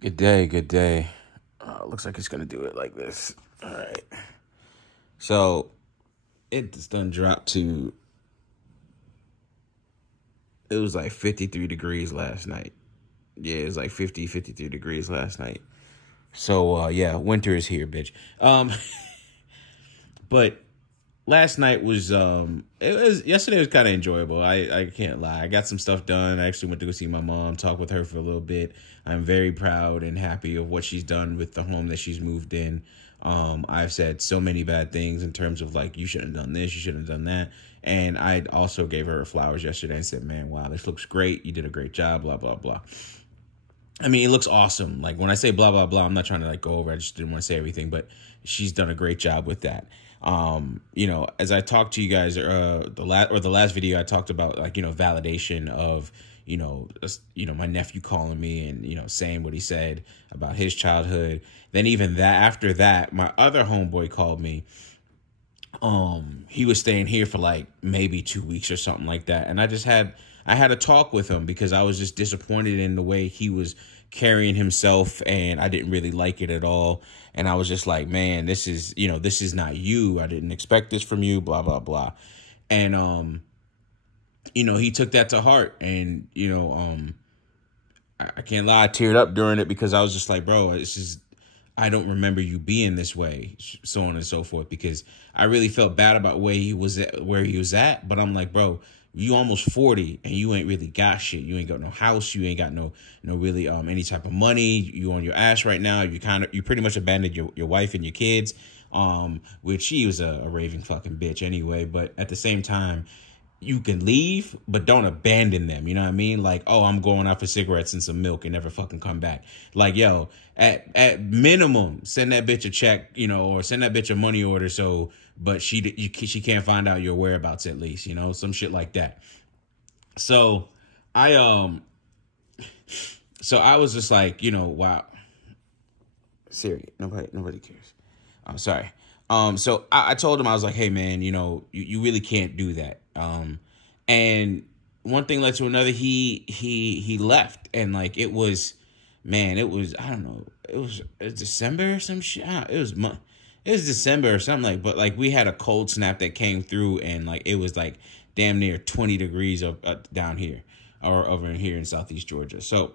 Good day, good day. Looks like it's gonna do it like this. All right. So it's done dropped to. It was like 53 degrees last night. Yeah, it was like 53 degrees last night. So yeah, winter is here, bitch. But last night was yesterday was kind of enjoyable. I can't lie. I got some stuff done. I actually went to go see my mom, talk with her for a little bit. I'm very proud and happy of what she's done with the home that she's moved in. I've said so many bad things in terms of like, you shouldn't have done this, you shouldn't have done that. And I also gave her flowers yesterday and said, man, wow, this looks great. You did a great job, blah, blah, blah. I mean, it looks awesome. Like when I say blah, blah, blah, I'm not trying to like go over. I just didn't want to say everything, but she's done a great job with that. As I talked to you guys, the last video I talked about, like, validation of, my nephew calling me and, saying what he said about his childhood. Then even that, after that, my other homeboy called me. He was staying here for like maybe 2 weeks or something like that. And I had a talk with him because I was just disappointed in the way he was carrying himself, and I didn't really like it at all. And I was just like, man, this is not you. I didn't expect this from you, blah, blah, blah. And, he took that to heart. And, I can't lie, I teared up during it because I was just like, bro, I don't remember you being this way, so on and so forth, because I really felt bad about where he was at. But I'm like, bro, you almost 40 and you ain't really got shit. You ain't got no house. You ain't got no really any type of money. You on your ass right now. You pretty much abandoned your wife and your kids, which she was a raving fucking bitch anyway. But at the same time, you can leave, but don't abandon them. You know what I mean? Like, oh, I'm going out for cigarettes and some milk and never fucking come back. Like, yo, at minimum, send that bitch a check, or send that bitch a money order. But she can't find out your whereabouts at least, some shit like that. So I was just like, wow. Siri, nobody cares. I'm sorry. So I told him, I was like, hey man, you really can't do that. And one thing led to another. He left, and like it was I don't know, it was December or some shit. It was December or something, but like we had a cold snap that came through, and like it was like damn near 20 degrees down here, or over here in Southeast Georgia. So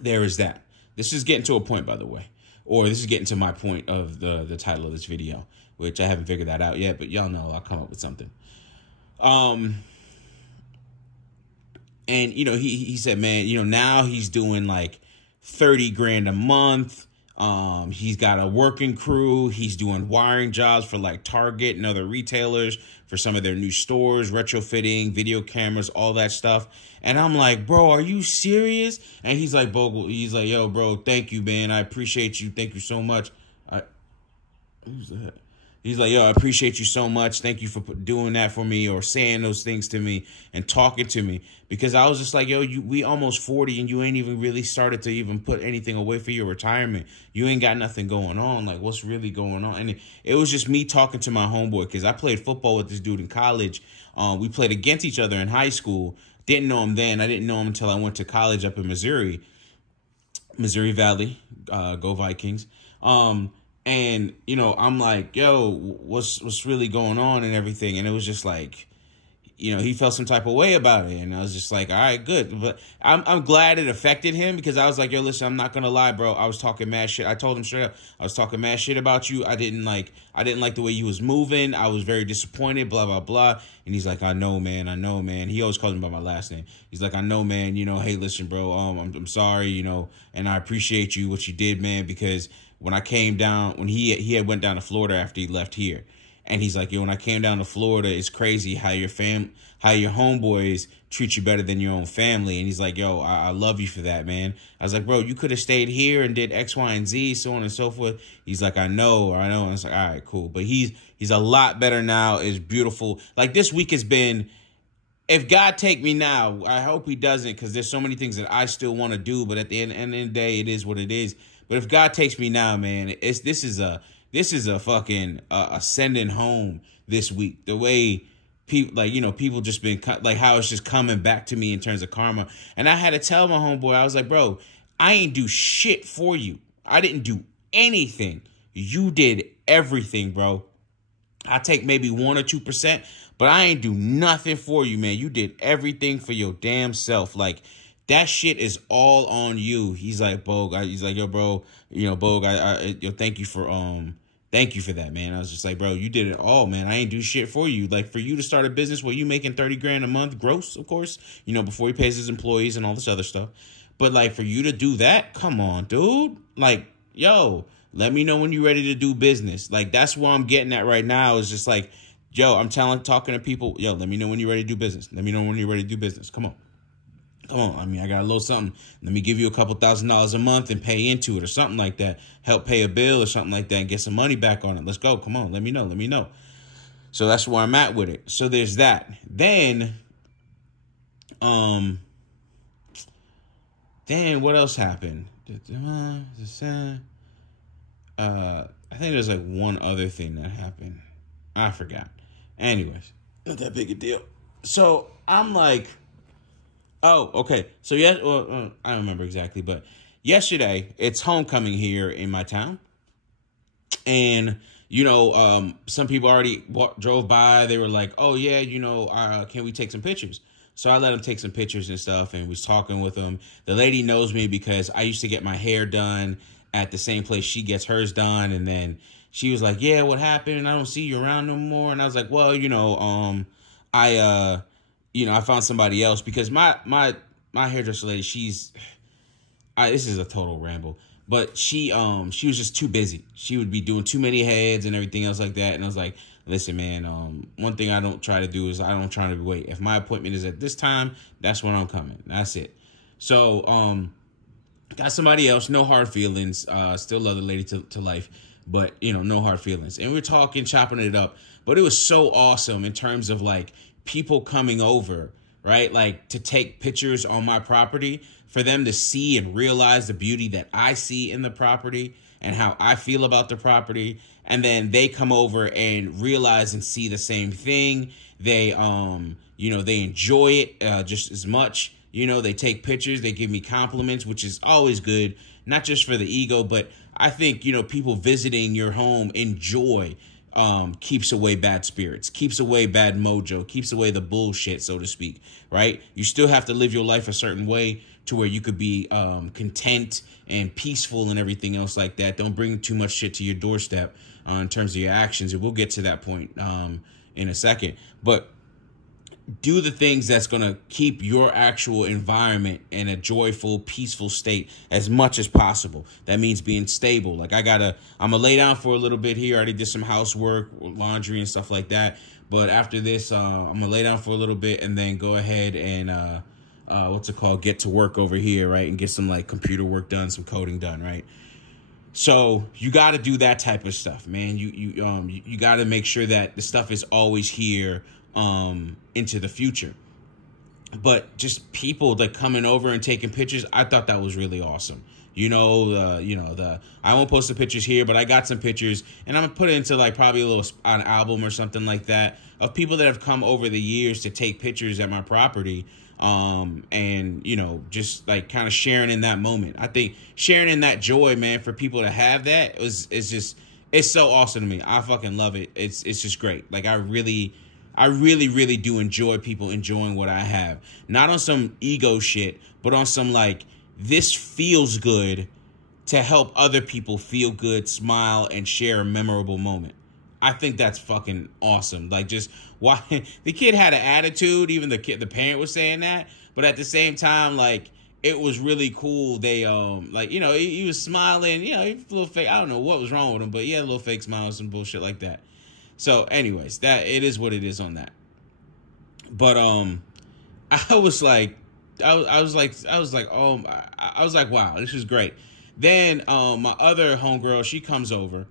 there is that. This is getting to a point, by the way. Or this is getting to my point of the title of this video, which I haven't figured that out yet, but y'all know I'll come up with something. And he said, man, now he's doing like 30 grand a month. He's got a working crew. He's doing wiring jobs for like Target and other retailers for some of their new stores, retrofitting, video cameras, all that stuff. And I'm like, bro, are you serious? And he's like, yo, bro, thank you, man. I appreciate you. Thank you so much. Who's that? He's like, yo, I appreciate you so much. Thank you for doing that for me, or saying those things to me and talking to me. Because I was just like, yo, we almost 40 and you ain't even really started to even put anything away for your retirement. You ain't got nothing going on. Like, what's really going on? And it was just me talking to my homeboy, because I played football with this dude in college. We played against each other in high school. Didn't know him then. I didn't know him until I went to college up in Missouri Valley. Go Vikings. And, I'm like, yo, what's really going on and everything. And it was just like, he felt some type of way about it. And I was just like, all right, good. But I'm glad it affected him, because I was like, yo, listen, I'm not going to lie, bro. I was talking mad shit. I told him straight up, I was talking mad shit about you. I didn't like the way you was moving. I was very disappointed, blah, blah, blah. And he's like, I know, man. He always calls me by my last name. He's like, I know, man. Hey, listen, bro, I'm sorry, and I appreciate what you did, man, because when I came down, when he had went down to Florida after he left here. And he's like, yo, when I came down to Florida, it's crazy how your homeboys treat you better than your own family. And he's like, yo, I love you for that, man. I was like, bro, you could have stayed here and did X, Y, and Z, so on and so forth. He's like, I know. And I was like, all right, cool. But he's a lot better now. It's beautiful. Like, this week has been, if God take me now, I hope he doesn't, because there's so many things that I still want to do. But at the end of the day, it is what it is. But if God takes me now, man, this is a fucking ascending home this week. The way people, people just been like, how it's just coming back to me in terms of karma. And I had to tell my homeboy, I was like, bro, I ain't do shit for you. I didn't do anything. You did everything, bro. I take maybe 1 or 2%, but I ain't do nothing for you, man. You did everything for your damn self. Like, that shit is all on you. He's like, Bogue, he's like, yo, bro, Bogue, thank you for that, man. I was just like, bro, you did it all, man. I ain't do shit for you. Like, for you to start a business where you making 30 grand a month gross, of course, before he pays his employees and all this other stuff. But like, for you to do that, come on, dude. Like, yo, let me know when you're ready to do business. Like, that's what I'm getting at right now, is just like, yo, I'm talking to people, yo, let me know when you're ready to do business. Let me know when you're ready to do business. Come on. I mean, I got a little something. Let me give you a couple $1,000s a month and pay into it or something like that. Help pay a bill or something like that and get some money back on it. Let's go. Come on. Let me know. So that's where I'm at with it. So there's that. Then what else happened? I think there's like one other thing that happened. I forgot. Anyways, not that big a deal. So I'm like, oh, okay. So I don't remember exactly, but yesterday it's homecoming here in my town. And, some people already drove by. They were like, oh, yeah, can we take some pictures? So I let them take some pictures and stuff and was talking with them. The lady knows me because I used to get my hair done at the same place she gets hers done. And then she was like, yeah, what happened? I don't see you around no more. And I was like, well, I found somebody else because my hairdresser lady, this is a total ramble, but she was just too busy. She would be doing too many heads and everything else like that. And I was like, listen, man, one thing I don't try to do is I don't try to wait. If my appointment is at this time, that's when I'm coming. That's it. So, got somebody else, no hard feelings, still love the lady to life, but no hard feelings. And we're talking, chopping it up, but it was so awesome in terms of like people coming over, right? Like to take pictures on my property, for them to see and realize the beauty that I see in the property and how I feel about the property. And then they come over and realize and see the same thing. They, they enjoy it just as much. They take pictures, they give me compliments, which is always good, not just for the ego, but I think, people visiting your home enjoy, keeps away bad spirits, keeps away bad mojo, keeps away the bullshit, so to speak, right? You still have to live your life a certain way to where you could be content and peaceful and everything else like that. Don't bring too much shit to your doorstep in terms of your actions. And we'll get to that point in a second. But do the things that's going to keep your actual environment in a joyful, peaceful state as much as possible. That means being stable. Like I'm going to lay down for a little bit here. I already did some housework, laundry and stuff like that. But after this, I'm going to lay down for a little bit and then go ahead and, get to work over here, right? And get some like computer work done, some coding done, right? So you got to do that type of stuff, man. You got to make sure that the stuff is always here into the future. But just people that coming over and taking pictures, I thought that was really awesome. I won't post the pictures here, but I got some pictures and I'm gonna put it into like probably an album or something like that of people that have come over the years to take pictures at my property. And just like kind of sharing in that moment. I think sharing in that joy, man, for people to have that it's so awesome to me. I fucking love it. It's just great. Like I really do enjoy people enjoying what I have. Not on some ego shit, but on some like, this feels good to help other people feel good, smile, and share a memorable moment. I think that's fucking awesome. Like just why the kid had an attitude, even the parent was saying that, but at the same time, like it was really cool. They he was smiling, he was a little fake. I don't know what was wrong with him, but he had a little fake smile and some bullshit like that. So anyways, that it is what it is on that. But I was like, wow, this is great. Then my other homegirl, she comes over.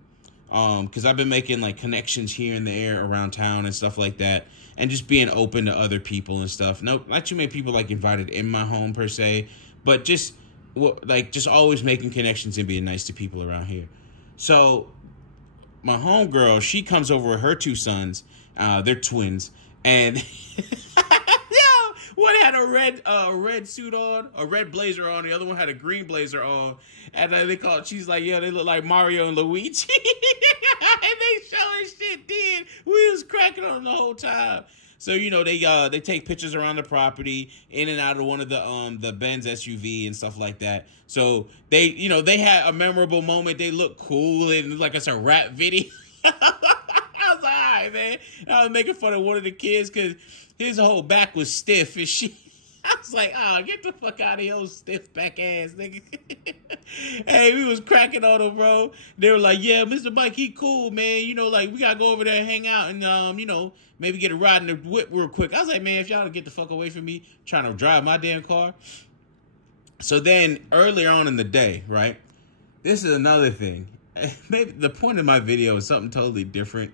Because I've been making like connections here and there around town and stuff like that, and just being open to other people and stuff. No, not too many people like invited in my home per se, but just always making connections and being nice to people around here. So my homegirl, she comes over with her two sons. They're twins, and One had a red suit on, a red blazer on. The other one had a green blazer on. And then she's like, yeah, they look like Mario and Luigi. And they showing shit then. We was cracking on the whole time. So, you know, they take pictures around the property, in and out of one of the Benz SUV and stuff like that. So they had a memorable moment. They look cool and like it's a rap video. I was like, all right, man. And I was making fun of one of the kids because his whole back was stiff and shit. I was like, oh, get the fuck out of here, old stiff back ass nigga. Hey, we was cracking on him, bro. They were like, yeah, Mr. Mike, he cool, man. You know, like, we got to go over there and hang out and, you know, maybe get a ride in the whip real quick. I was like, man, if y'all don't get the fuck away from me trying to drive my damn car. So then earlier on in the day, right, this is another thing. Maybe the point of my video is something totally different,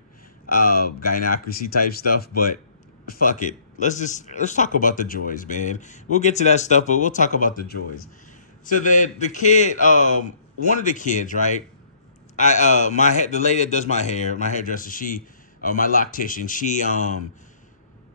gynocracy type stuff, but fuck it. Let's talk about the joys, man. We'll get to that stuff, but we'll talk about the joys. So then the kid, one of the kids, right? The lady that does my hairdresser, my loctician,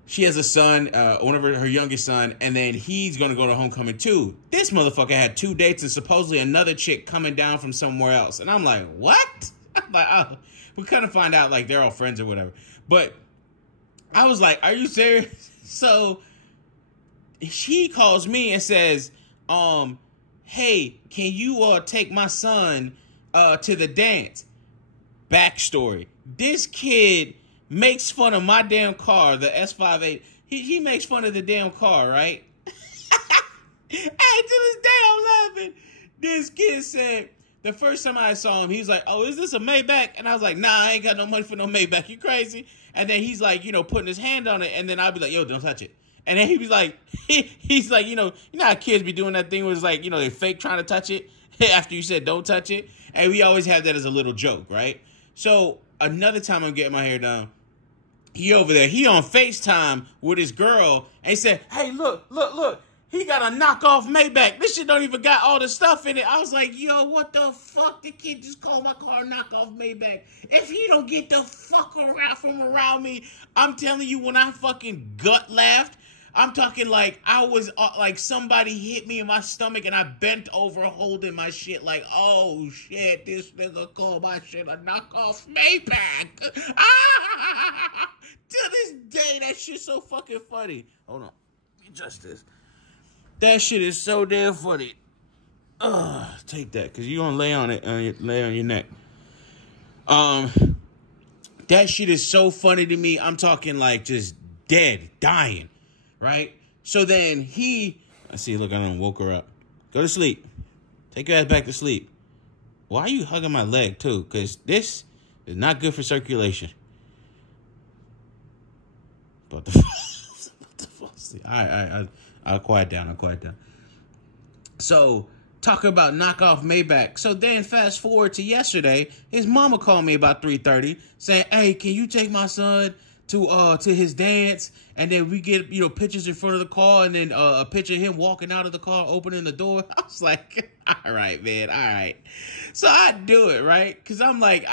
she has a son, one of her youngest son, and then he's gonna go to homecoming too. This motherfucker had 2 dates and supposedly another chick coming down from somewhere else. And I'm like, what? I'm like, oh. We kind of find out like they're all friends or whatever. But I was like, are you serious? So she calls me and says, hey, can you take my son to the dance? Backstory. This kid makes fun of my damn car, the S58. He makes fun of the damn car, right? Hey, to this day I'm laughing. This kid said, the first time I saw him, he was like, oh, is this a Maybach? And I was like, nah, I ain't got no money for no Maybach. You crazy? And then he's like, you know, putting his hand on it. And then I'll be like, yo, don't touch it. And then he was like, he's like, you know how kids be doing that thing where it's like, you know, they fake trying to touch it after you said don't touch it. And we always have that as a little joke, right? So another time I'm getting my hair done, he over there, he on FaceTime with his girl. And he said, hey, look. He got a knockoff Maybach. This shit don't even got all the stuff in it. I was like, yo, what the fuck? The kid just called my car a knockoff Maybach. If he don't get the fuck around me, I'm telling you, when I fucking gut laughed, I'm talking like I was like somebody hit me in my stomach and I bent over holding my shit like, oh shit, this nigga called my shit a knockoff Maybach. To this day, that shit's so fucking funny. Hold on. Let me adjust this. That shit is so damn funny. Take that, because you're going to lay on it, lay on your neck. That shit is so funny to me. I'm talking like just dead, dying, right? So then I see, look, I done woke her up. Go to sleep. Take your ass back to sleep. Why are you hugging my leg, too? Because this is not good for circulation. But the all right. I'll quiet down. So, talk about knockoff Maybach. So then, fast forward to yesterday, his mama called me about 3:30 saying, hey, can you take my son to his dance? And then we get, you know, pictures in front of the car and then a picture of him walking out of the car, opening the door. I was like, all right, man, all right. So I do it, right? Because I'm like,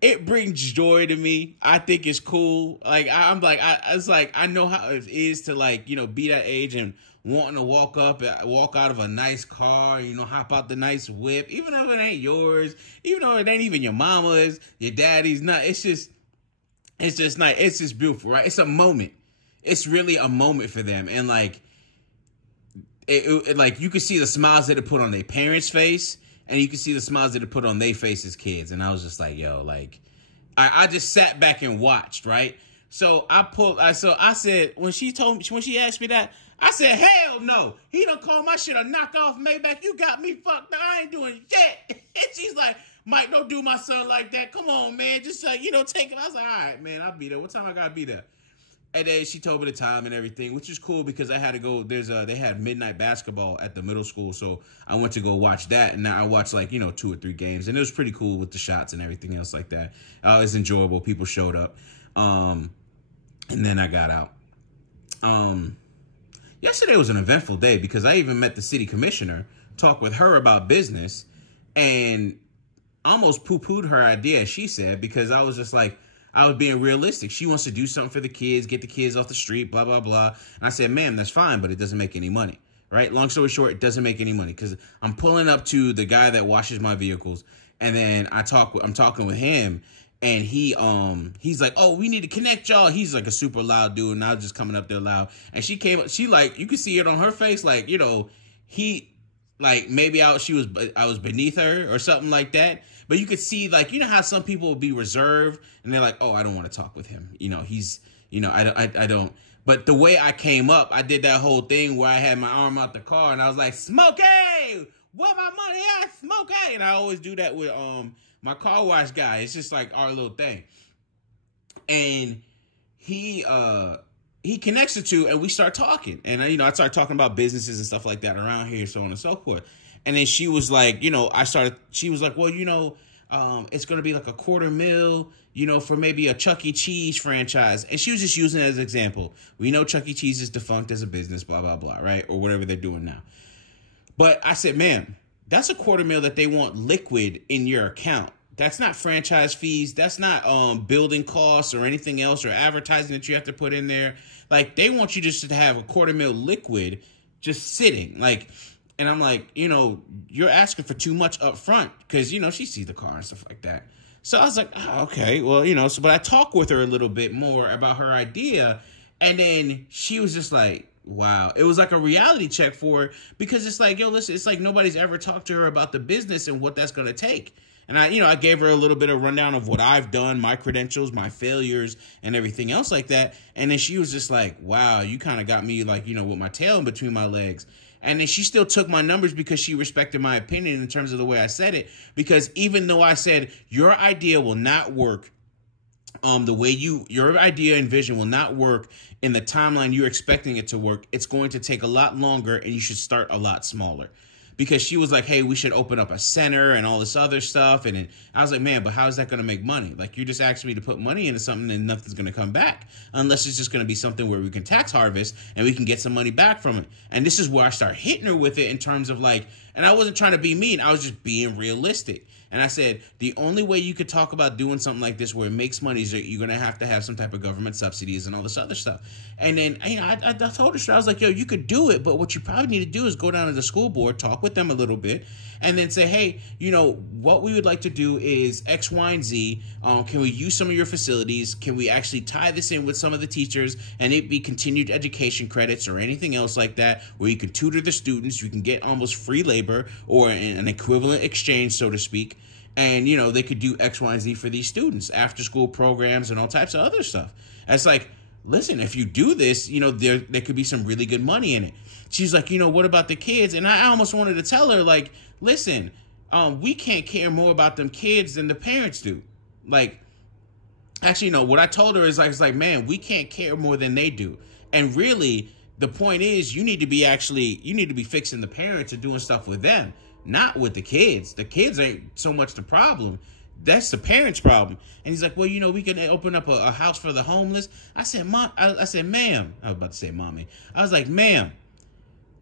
it brings joy to me. I think it's cool. Like, I know how it is to, like, you know, be that age and wanting to walk out of a nice car, you know, hop out the nice whip, even though it ain't yours, even though it ain't even your mama's, your daddy's not. It's just nice. It's just beautiful, right? It's a moment. It's really a moment for them. And, like, like, you can see the smiles that it put on their parents' face, and you can see the smiles that it put on their face as kids. And I was just like, yo, like, I just sat back and watched, right? So I said, when she asked me that, I said, hell no. He done called my shit a knockoff Maybach. You got me fucked up. I ain't doing shit. And she's like, Mike, don't do my son like that. Come on, man. Just, you know, take it. I was like, all right, man, I'll be there. What time I gotta be there? And then she told me the time and everything, which is cool because I had to go. They had midnight basketball at the middle school, so I went to go watch that. And now I watched, like, you know, 2 or 3 games, and it was pretty cool with the shots and everything else like that. It was enjoyable. People showed up, and then I got out. Yesterday was an eventful day because I even met the city commissioner, talked with her about business, and almost poo-pooed her idea, she said, because I was just like, I was being realistic. She wants to do something for the kids, get the kids off the street, blah, blah, blah. And I said, ma'am, that's fine, but it doesn't make any money, right? Long story short, it doesn't make any money because I'm pulling up to the guy that washes my vehicles. And then I'm talking with him, and he's like, oh, we need to connect y'all. He's like a super loud dude, and I was just coming up there loud. And she came up, she like, you could see it on her face, like, you know, like maybe I was beneath her or something like that. But you could see, like, you know how some people will be reserved and they're like, oh, I don't want to talk with him. You know, he's, you know, I don't. But the way I came up, I did that whole thing where I had my arm out the car and I was like, Smokey, where my money at, Smokey? And I always do that with my car wash guy. It's just like our little thing. And he connects the two and we start talking. And, you know, I started talking about businesses and stuff like that around here, so on and so forth. And then she was like, you know, she was like, well, you know, it's going to be like $250,000, you know, for maybe a Chuck E. Cheese franchise. And she was just using it as an example. We know Chuck E. Cheese is defunct as a business, blah, blah, blah, right? Or whatever they're doing now. But I said, ma'am, that's $250,000 that they want liquid in your account. That's not franchise fees. That's not building costs or anything else or advertising that you have to put in there. Like, they want you just to have $250,000 liquid just sitting. Like, and I'm like, you know, you're asking for too much up front because, you know, she sees the car and stuff like that. So I was like, oh, okay, well, you know, so, but I talked with her a little bit more about her idea. And then she was just like, wow. It was like a reality check for her because it's like, yo, listen, it's like nobody's ever talked to her about the business and what that's going to take. And I gave her a little bit of rundown of what I've done, my credentials, my failures, and everything else like that. And then she was just like, wow, you kind of got me like, you know, with my tail in between my legs. And then she still took my numbers because she respected my opinion in terms of the way I said it. Because even though I said your idea will not work, the way your idea and vision will not work in the timeline you're expecting it to work, it's going to take a lot longer and you should start a lot smaller. Because she was like, hey, we should open up a center and all this other stuff. And then I was like, man, but how is that going to make money? Like, you're just asking me to put money into something and nothing's going to come back. Unless it's just going to be something where we can tax harvest and we can get some money back from it. And this is where I start hitting her with it in terms of like, and I wasn't trying to be mean. I was just being realistic. And I said, the only way you could talk about doing something like this where it makes money is that you're going to have some type of government subsidies and all this other stuff. And then, you know, I told her, I was like, yo, you could do it, but what you probably need to do is go down to the school board, talk with them a little bit, and then say, hey, you know, what we would like to do is X, Y, and Z. Can we use some of your facilities? Can we actually tie this in with some of the teachers and it be continued education credits or anything else like that where you can tutor the students, you can get almost free labor or an equivalent exchange, so to speak. And, you know, they could do X, Y, and Z for these students, after school programs and all types of other stuff. And it's like, listen, if you do this, you know, there could be some really good money in it. She's like, you know, what about the kids? And I almost wanted to tell her, like, listen, we can't care more about them kids than the parents do. Like, actually, no, what I told her is like, it's like, man, we can't care more than they do. And really, the point is you need to be fixing the parents and doing stuff with them. Not with the kids. The kids ain't so much the problem. That's the parents' problem. And he's like, well, you know, we can open up a house for the homeless. I said, ma'am. I was about to say mommy. I was like, ma'am,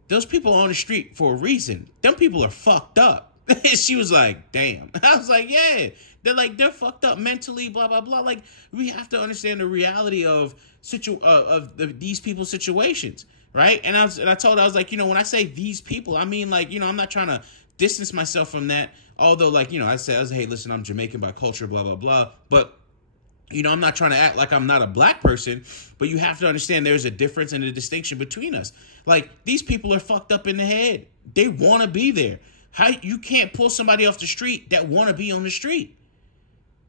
those people are on the street for a reason. Them people are fucked up. She was like, damn. I was like, yeah. They're fucked up mentally, blah, blah, blah. Like, we have to understand the reality of these people's situations, right? And I told her, I was like, you know, when I say these people, I mean, like, you know, I'm not trying to distance myself from that. Although, like, you know, I said, hey, listen, I'm Jamaican by culture, blah, blah, blah. But, you know, I'm not trying to act like I'm not a black person, but you have to understand there's a difference and a distinction between us. Like, these people are fucked up in the head. They want to be there. You can't pull somebody off the street that want to be on the street.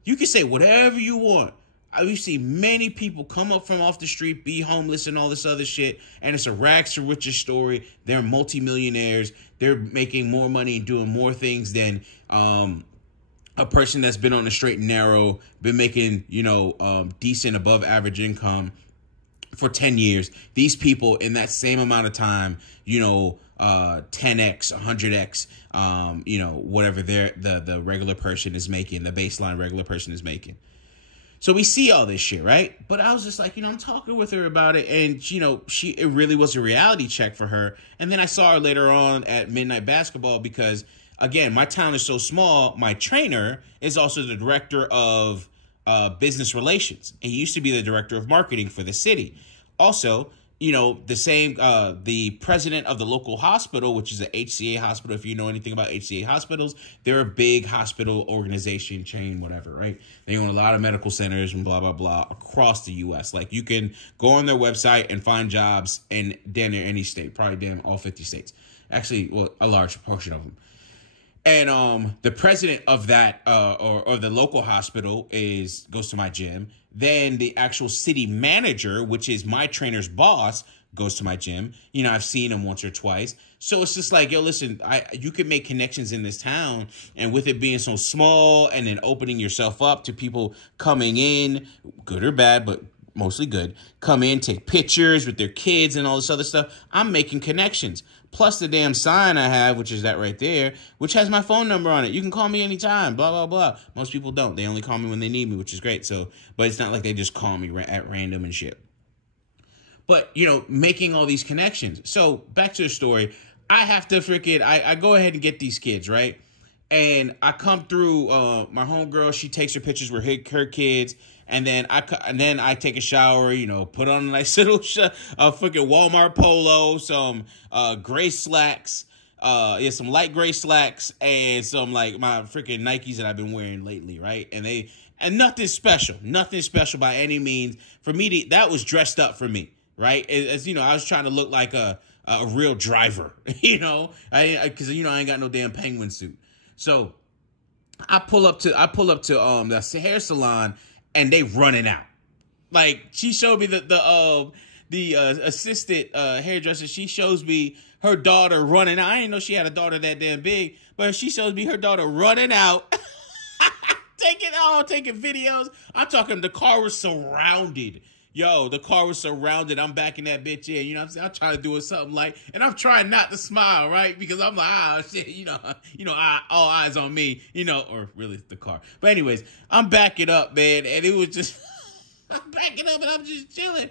You can say whatever you want. We've seen many people come up from off the street, be homeless and all this other shit, and it's a rags to riches story. They're multimillionaires. They're making more money and doing more things than a person that's been on the straight and narrow, been making, you know, decent above average income for 10 years. These people in that same amount of time, you know, 10x, 100x, you know, whatever the regular person is making, the baseline regular person is making. So we see all this shit, right? But I was just like, you know, I'm talking with her about it, and, you know, it really was a reality check for her. And then I saw her later on at Midnight Basketball because, again, my town is so small. My trainer is also the director of business relations. And he used to be the director of marketing for the city. Also, the president of the local hospital, which is a HCA hospital. If you know anything about HCA hospitals, they're a big hospital organization, chain, whatever, right? They own a lot of medical centers and blah, blah, blah across the U.S. Like, you can go on their website and find jobs in damn near any state, probably damn all 50 states. Actually, well, a large portion of them. And the president of that or the local hospital goes to my gym. Then the actual city manager, which is my trainer's boss, goes to my gym. I've seen him once or twice. So it's just like, yo, listen, you can make connections in this town. And with it being so small and then opening yourself up to people coming in, good or bad, but mostly good, come in, take pictures with their kids and all this other stuff. I'm making connections. Plus the damn sign I have, which is that right there, which has my phone number on it. You can call me anytime, blah, blah, blah. Most people don't. They only call me when they need me, which is great. So, but it's not like they just call me at random and shit. But, making all these connections. So back to the story. I have to I go ahead and get these kids, right? And I come through, my homegirl, she takes her pictures with her kids. And then I take a shower, put on a nice little fucking Walmart polo, some gray slacks, some light gray slacks, and some like my freaking Nikes that I've been wearing lately, right? And nothing special by any means. For me, that was dressed up for me, right? As I was trying to look like a real driver, because I ain't got no damn penguin suit. So I pull up to the hair salon. And they running out. Like, she showed me the assistant hairdresser. She shows me her daughter running out. I didn't know she had a daughter that damn big, but she shows me her daughter running out, taking videos. I'm talking, the car was surrounded. Yo, the car was surrounded. I'm backing that bitch in. You know what I'm saying? I'm trying to do something like, and I'm trying not to smile, right? Because I'm like, shit, all eyes on me, or really the car. But anyways, I'm backing up, man. And it was just, I'm backing up and I'm just chilling.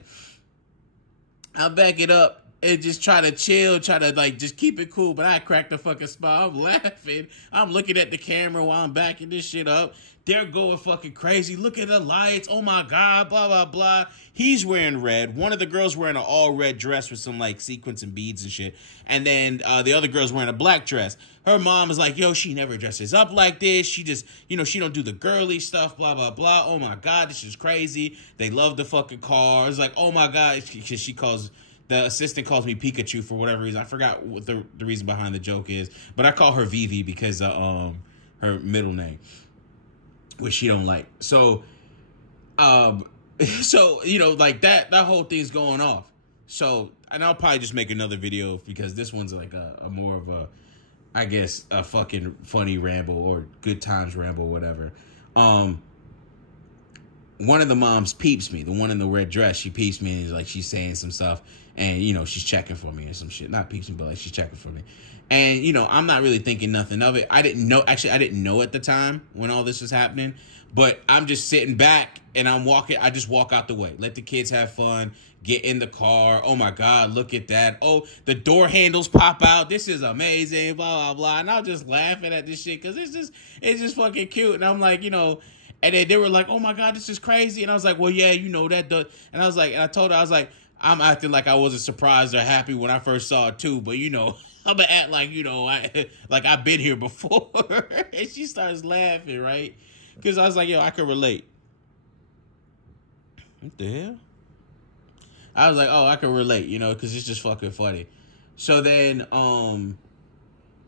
I'm backing up and just try to chill, try to like just keep it cool. But I cracked a fucking smile. I'm laughing. I'm looking at the camera while I'm backing this shit up. They're going fucking crazy. Look at the lights. Oh my God, blah, blah, blah. He's wearing red. One of the girls wearing an all red dress with some like sequins and beads and shit. And then the other girl's wearing a black dress. Her mom is like, yo, she never dresses up like this. She just, she don't do the girly stuff, blah, blah, blah. Oh my God, this is crazy. They love the fucking car. It's like, oh my God. The assistant calls me Pikachu for whatever reason. I forgot what the reason behind the joke is. But I call her Vivi because her middle name, which she don't like. So, like that whole thing's going off. So, and I'll probably just make another video because this one's like a more of a, I guess, a fucking funny ramble or good times ramble, whatever. One of the moms peeps me. The one in the red dress, she peeps me and is like, she's saying some stuff. And, she's checking for me or some shit. Not peeps me, but like she's checking for me. And, I'm not really thinking nothing of it. I didn't know at the time when all this was happening. But I'm just sitting back and I'm walking. I just walk out the way. Let the kids have fun. Get in the car. Oh, my God, look at that. Oh, the door handles pop out. This is amazing, blah, blah, blah. And I'm just laughing at this shit because it's just fucking cute. And I'm like, and then they were like, oh, my God, this is crazy. And I was like, well, yeah, that. And I was like, and I told her, I was like, I'm acting like I wasn't surprised or happy when I first saw it, too. But, I'm going to act like, I've been here before. And she starts laughing, right? Because I was like, yo, I could relate. What the hell? I was like, oh, I can relate, because it's just fucking funny. So then, damn,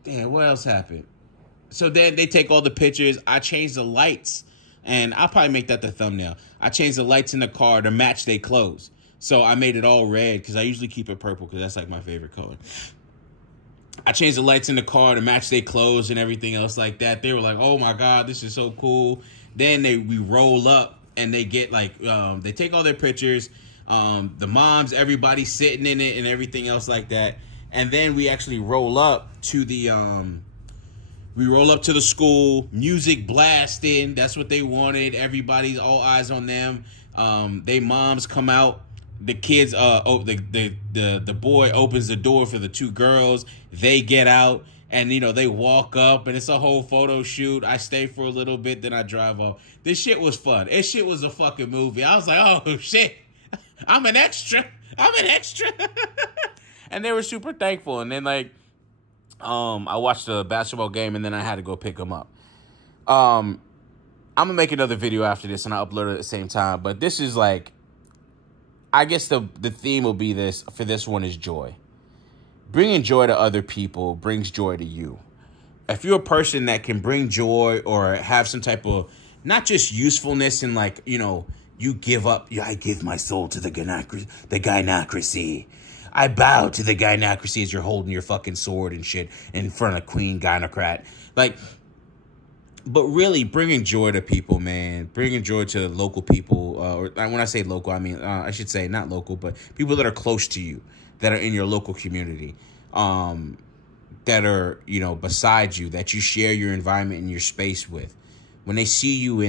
what else happened? So then they take all the pictures. I changed the lights, and I'll probably make that the thumbnail. I changed the lights in the car to match their clothes. So I made it all red because I usually keep it purple because that's like my favorite color. I changed the lights in the car to match their clothes and everything else like that. They were like, oh my God, this is so cool. Then we roll up and they get like, they take all their pictures. The moms, everybody sitting in it and everything else like that. And then we actually roll up to the school, music blasting. That's what they wanted. Everybody's all eyes on them. They moms come out. The kids, the boy opens the door for the two girls. They get out And, you know, they walk up and it's a whole photo shoot. I stay for a little bit, then I drive off. This shit was fun. This shit was a fucking movie. I was like, oh, shit. I'm an extra. And they were super thankful. And then, like, I watched a basketball game and then I had to go pick them up. I'm going to make another video after this and I'll upload it at the same time. But this is like, I guess the theme will be this, for this one is joy. Bringing joy to other people brings joy to you. If you're a person that can bring joy or have some type of, not just usefulness in like, you know, you give up, I give my soul to the gynocracy. I bow to the gynocracy as you're holding your fucking sword and shit in front of Queen Gynocrat. Like, but really bringing joy to people, man. Bringing joy to local people. Or when I say local, I mean, I should say not local, but people that are close to you, that are in your local community, that are, you know, beside you, that you share your environment and your space with. When they see you I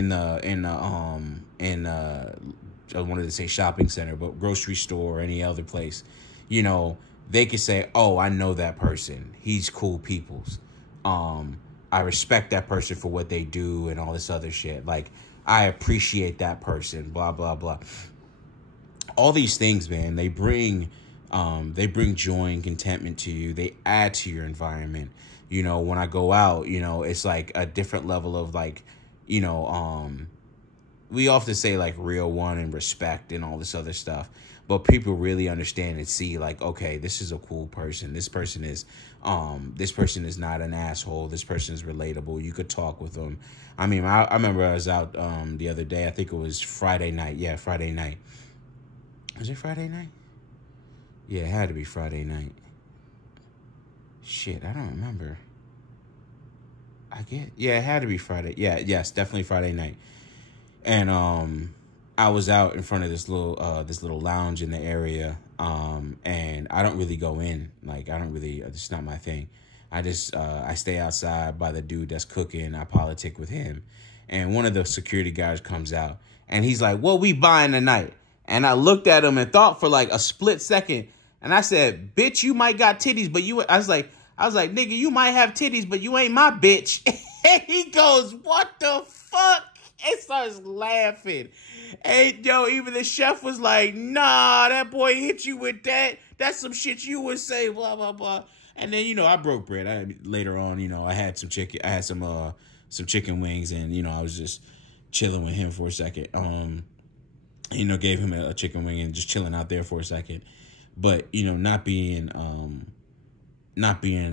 wanted to say shopping center, but grocery store or any other place, you know, they can say, oh, I know that person. He's cool peoples. I respect that person for what they do and all this other shit. Like, I appreciate that person, blah, blah, blah. All these things, man, they bring joy and contentment to you. They add to your environment. You know, when I go out, you know, it's like a different level of like, you know, we often say like real one and respect and all this other stuff, but people really understand and see like, okay, this is a cool person. This person is not an asshole. This person is relatable. You could talk with them. I mean, I remember I was out the other day. I think it was Friday night. Yeah, Friday night. Was it Friday night? Yeah, it had to be Friday night. Shit, I don't remember. Yeah, it had to be Friday. Yeah, yes, definitely Friday night. And I was out in front of this little lounge in the area. And I don't really go in. Like, it's not my thing. I stay outside by the dude that's cooking. I politic with him. And one of the security guys comes out and he's like, what we buying tonight? And I looked at him and thought for like a split second. And I said, bitch, you might got titties, but I was like, nigga, you might have titties, but you ain't my bitch. And he goes, what the fuck? And starts laughing. And yo, even the chef was like, nah, that boy hit you with that. That's some shit you would say, blah, blah, blah. And then, you know, I broke bread. Later on, you know, I had some chicken. I had some chicken wings, and, you know, I was just chilling with him for a second. You know, gave him a chicken wing and just chilling out there for a second. But, you know, not being an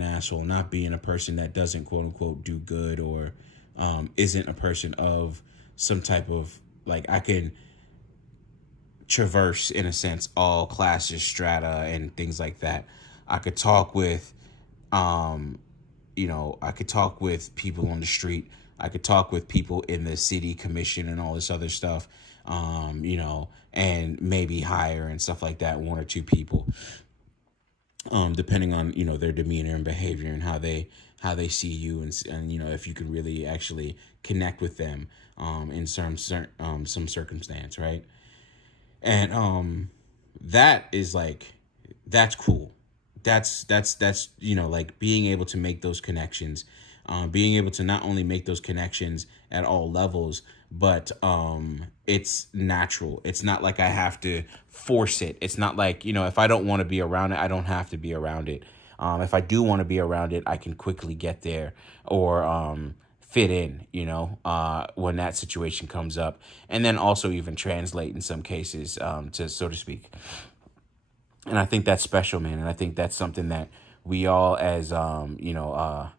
asshole, not being a person that doesn't, quote unquote, do good, or isn't a person of some type of, like, I can traverse, in a sense, all classes, strata, and things like that. I could talk with, you know, I could talk with people on the street. I could talk with people in the city commission and all this other stuff, you know, and maybe hire and stuff like that, one or two people, depending on, you know, their demeanor and behavior and how they see you, and you know, if you can really actually connect with them in some circumstance, right? And that is like, that's cool. That's you know, like being able to make those connections, being able to not only make those connections at all levels, but it's natural. It's not like I have to force it. It's not like, you know, if I don't want to be around it, I don't have to be around it. If I do want to be around it, I can quickly get there, or fit in, you know, when that situation comes up, and then also even translate in some cases, to, so to speak. And I think that's special, man. And I think that's something that we all, as, you know,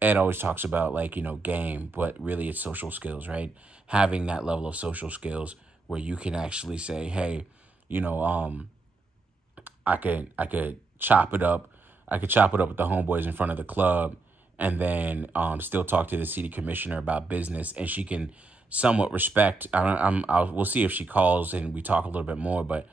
Ed always talks about, like, you know, game, but really it's social skills, right? Having that level of social skills where you can actually say, hey, you know, I could chop it up. I could chop it up with the homeboys in front of the club, and then still talk to the city commissioner about business, and she can somewhat respect. We'll see if she calls and we talk a little bit more, but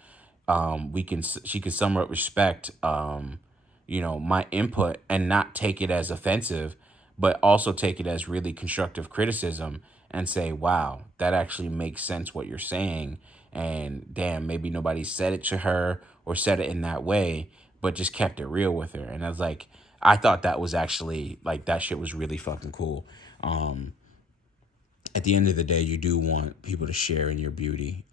she can somewhat respect, you know, my input, and not take it as offensive, but also take it as really constructive criticism, and say, wow, that actually makes sense what you're saying. And damn, maybe nobody said it to her or said it in that way, but just kept it real with her. And I was like, I thought that was actually, like, that shit was really fucking cool. At the end of the day, you do want people to share in your beauty,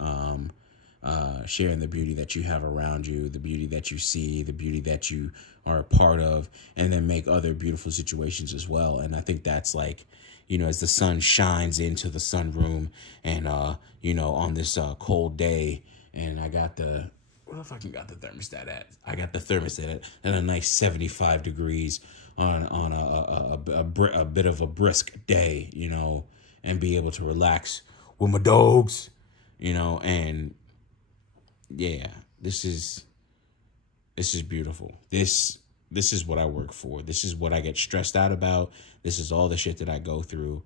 share in the beauty that you have around you, the beauty that you see, the beauty that you are a part of, and then make other beautiful situations as well. And I think that's like, you know, as the sun shines into the sunroom and, you know, on this cold day, and I got the, where the fucking got the thermostat at? I got the thermostat at a nice 75 degrees on a bit of a brisk day, you know, and be able to relax with my dogs, you know, and yeah, this is beautiful. This is what I work for. This is what I get stressed out about. This is all the shit that I go through.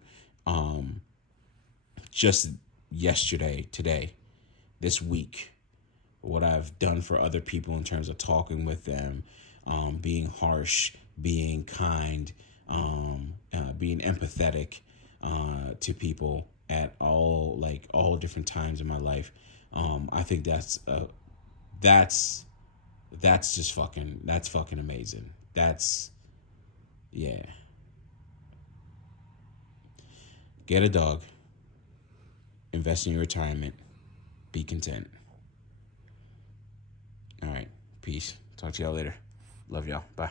Just yesterday, today, this week, what I've done for other people in terms of talking with them, being harsh, being kind, being empathetic, to people at all different times in my life. I think that's just fucking amazing. Yeah. Get a dog. Invest in your retirement. Be content. All right. Peace. Talk to y'all later. Love y'all. Bye.